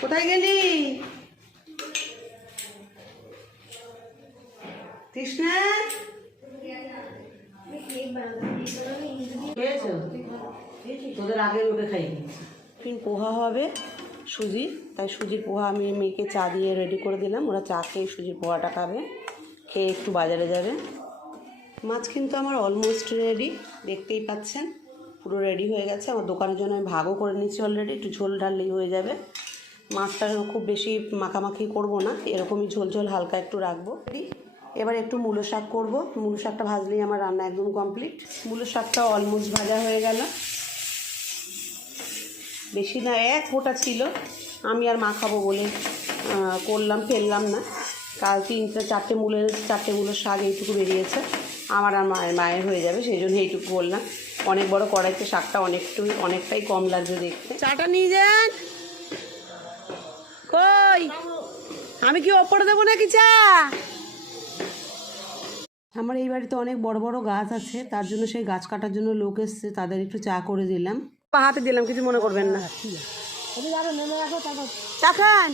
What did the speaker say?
কোথায় গেলি কৃষ্ণা? তোদের আগে ওকে খাইয়ে দিচ্ছি। পোহা হবে সুজি, তাই সুজির পোহা আমি মেয়েকে চা দিয়ে রেডি করে দিলাম। ওরা চা খেয়ে সুজির পোহাটা খাবে, খেয়ে একটু বাজারে যাবে। মাছ কিন্তু আমার অলমোস্ট রেডি, দেখতেই পাচ্ছেন পুরো রেডি হয়ে গেছে। আমার দোকানের জন্য আমি ভাগও করে নিচ্ছি অলরেডি, একটু ঝোল ঢাললেই হয়ে যাবে। মাছটা খুব বেশি মাখামাখি করব না, এরকমই ঝোল ঝোল হালকা একটু রাখবো। এবার একটু মূলো শাক করবো, মূলো শাকটা ভাজলেই আমার রান্না একদম কমপ্লিট। মূলো শাকটা অলমোস্ট ভাজা হয়ে গেল, বেশি না, এক ফোঁটা ছিল, আমি আর মাখাবো বলে করলাম, ফেললাম না। কাল চারটে মূলের শাক এইটুকু বেরিয়েছে, আমার আর মায়ের হয়ে যাবে, সেই জন্য এইটুকু বললাম। অনেক বড় কড়াইতে শাকটা অনেকটাই কম লাগবে দেখতে। চাটা নিয়ে যান। কই আমি কি ওপরে দেবো নাকি চা? আমার এই বাড়িতে অনেক বড় বড় গাছ আছে, তার জন্য সেই গাছ কাটার জন্য লোক এসছে, তাদের একটু চা করে দিলাম, হাতে দিলাম, কিছু মনে করবেন না। চা খান।